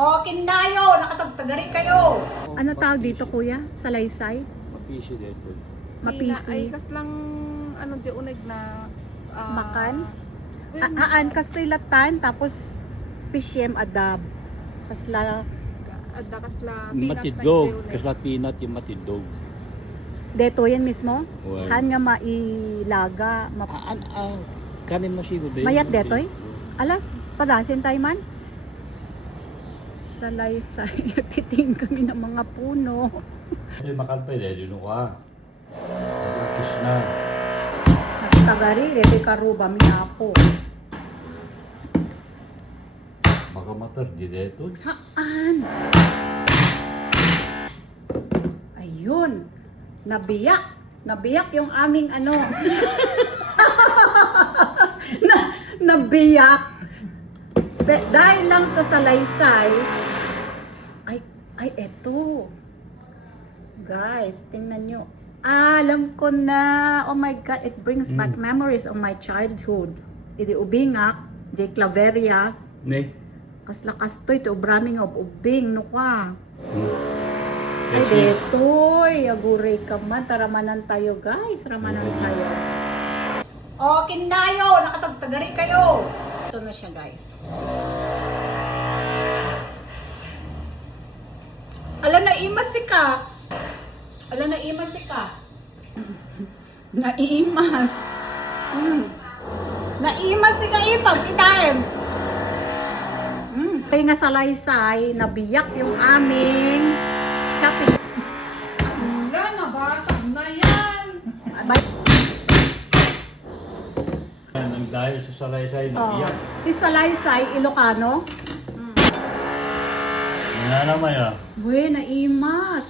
O, kindayo, nakatagtagari kayo. Ano tawag dito, kuya? Salaysay? Mapisi dito. Mapisi? Ay, kas lang, ano, di uneg na... Makan? Aan, kastilatan, tapos pisyem adab. Kasla, Ada kasla... Matidog. Kasla pinat yung matidog. deto yan mismo? Well. Han nga mailaga, Kanin mo sigo din. mayat detoy? Ala, padasin tayo man? Salaysay, titing kami ng mga puno. Kasi makalpay dahil yun ka. Nagkakis na. Nakatagari, dito karuba, mi apo. Baka matar di dito. Haan? Ayun. Nabiyak. Nabiyak yung aming ano. Nabiyak. Dahil lang sa salaysay, ay eto. Guys, tingnan nyo. Alam ko na. Oh my God, it brings back memories of my childhood. Idi ubingak, J. Claveria. Ne? Kasla kastoy, to braming of ubing, no ka. Ay, detoy. Aguray ka man. Taramanan tayo, guys. Ramanan tayo. O, kindayo, nakatagtagari kayo. Ito na siya, guys. Ala, naimas si ka. Ala, naimas si ka. Naimas. Naimas si ka ipag, itayem. Kaya nga salaysay, nabiyak yung aming chopping. Wala na ba? Sab na yan! Ang dahil sa salaysay na iyak. Si salaysay, Ilocano. Nga naman ya. Buwe, naimas.